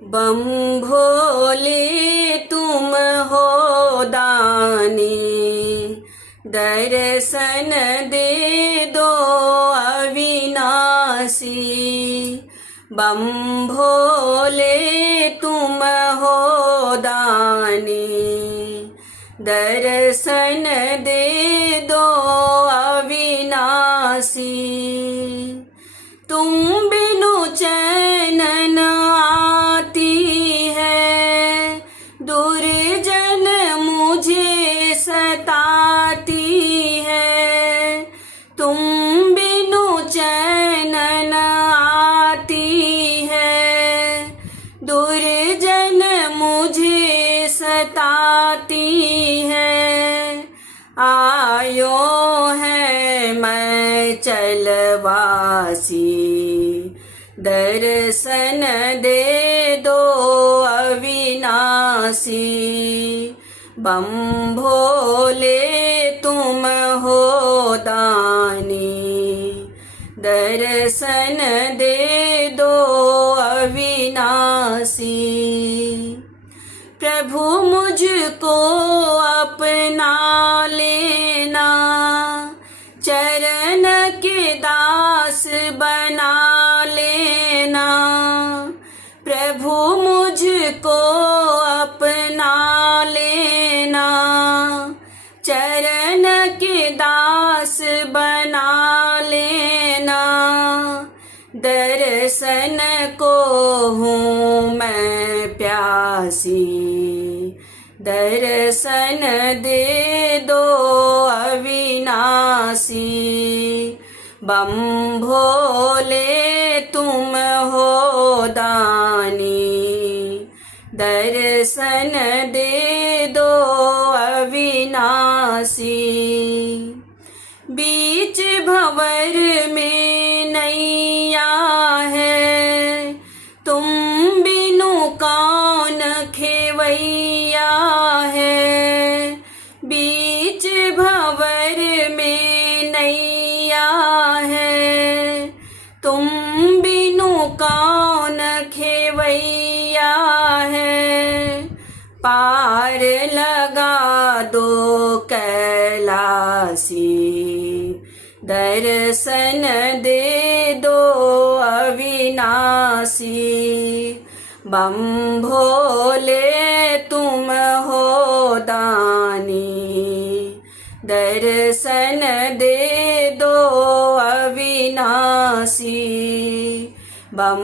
बम भोले तुम हो दानी, दर्शन दे दो अविनाशी। बम भोले तुम हो दानी, दर्शन दे दो अविनाशी। तुम बिनु चैन न आती है, दुर्जन मुझे सताती है। तुम बिनु चैन न आती है, दुर्जन मुझे सताती है। आयो है मैं चलवासी, दर्शन दे दो अविनाशी। बम भोले तुम हो दानी, दर्शन दे दो अविनाशी। प्रभु मुझको अपना लेना, चरण के दास बना लेना। प्रभु मुझको अपना लेना, चरण के दास बना लेना। दर्शन को हूँ मैं प्यासी, दर्शन दे दो अविनाशी। बम भोले तुम हो दानी, दर्शन दे दो अविनाशी। बीच भंवर में नैया है, तुम बिनु कौन खेवैया है। बीच भंवर में नैया है, तुम बिनु कौन खेवैया है। पार लगा दो कैलासी, दर्शन दे दो अविनाशी। बम भोले तुम हो दानी, दर्शन दे दो अविनाशी। बम